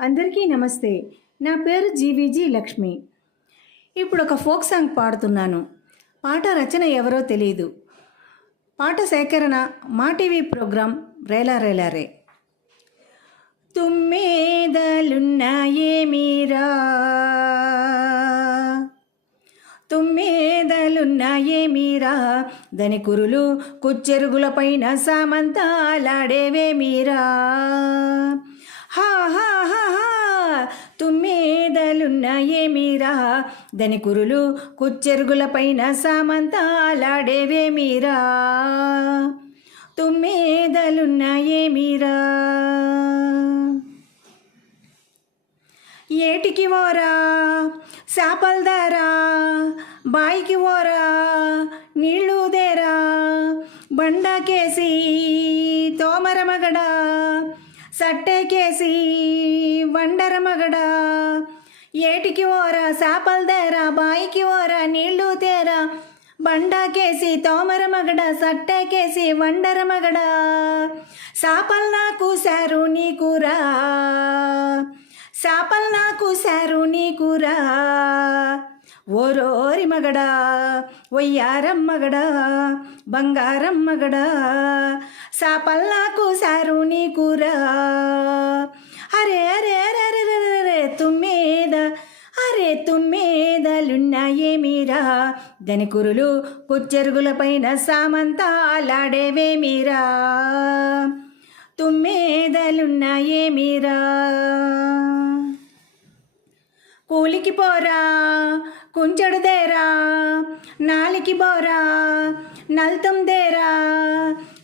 అందరికీ నమస్తే. నా పేరు జీవీజీ లక్ష్మి. ఇప్పుడు ఒక ఫోక్ సాంగ్ పాడుతున్నాను. పాట రచన ఎవరో తెలియదు. పాట సేకరణ మా టీవీ ప్రోగ్రాం రేలా రేలా రే. తుమ్మేదలున్నాయేమీరా, తుమ్మేదలున్నాయేమీరా, దని కురులు కుచ్చెరుగుల పైన సామంతాలాడేవేమీరా. హా హా హా హా, తుమ్మేదలున్నాయేమీరా, దని కురులు కుచ్చెరుగుల పైన సామంతాలాడేవేమీరా. తుమ్మేదలున్నాయేమీరా. ఏటికి ఓరా శాపల్దారా, బాయికి ఓరా నీళ్ళు దేరా, బండకేసి తోమరమగడా, సట్టేకేసి వండరమగడా. ఏటికి ఓరా శాపల్దేరా, బాయికి ఓరా నీళ్ళు తేరా, బండకేసి తోమరమగడ, సట్టేకేసి వండరమగడా. సాపల్ నాకు సారు నీకురా, సాపల్ నాకు సారు నీకురా, ఓరోరి మగడా ఒయ్యారం మగడా బంగారం మగడా. సాపల్ నాకు సారు నీకురా. అరే అరే అరే అరే అరే తుమ్మేద, అరే తుమ్మేదలున్నాయేమీరా, దని కురులు కుచ్చెరుగుల పైన సామంతాలాడేవేమీరా. తుమ్మేదలున్నాయేమీరా. కూలికి పోరా కుంచెడు దేరా, నాలికి బోరా నల్తం దేరా,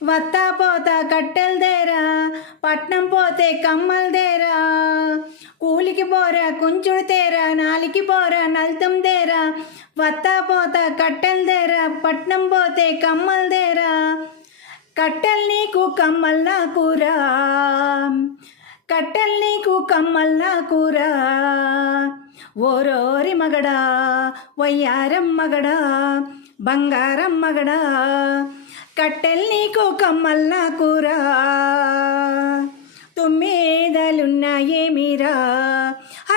వత్తా పోతా కట్టెలు దేరా, పట్నం పోతే కమ్మలు దేరా. కూలికి పోరా కుంచుడు తేరా, నాలికి పోరా నల్తం దేరా, వత్తా పోతా కట్టెలు దేరా, పట్నం పోతే కమ్మలు దేరా. కట్టెలు నీకు కమ్మల్ నాకురా, కట్టెలు నీకు కమ్మల్ నాకురా, ఓరోరి మగడా వయ్యారం మగడా బంగారం మగడా. కట్టెలు నీకు కమ్మల్ నాకురా. తుమ్మేదలున్నాయేమీరా.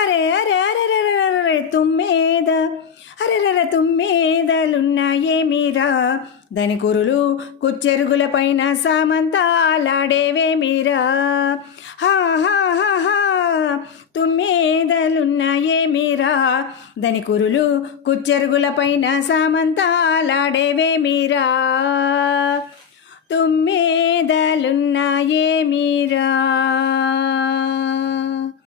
అరే అరే అరే అరే తుమ్మేద, అరే అరే తుమ్మేదలున్నాయేమీరా, దని కురులు కుచ్చెరుగుల పైన సామంతాలాడేవేమీరా. హా హా హా హా, తుమ్మేదలున్నాయేమీరా, దని కురులు కుచ్చెరుగుల పైన సామంతాలాడేవేమీరా. తుమ్మేదలున్నాయేమీరా.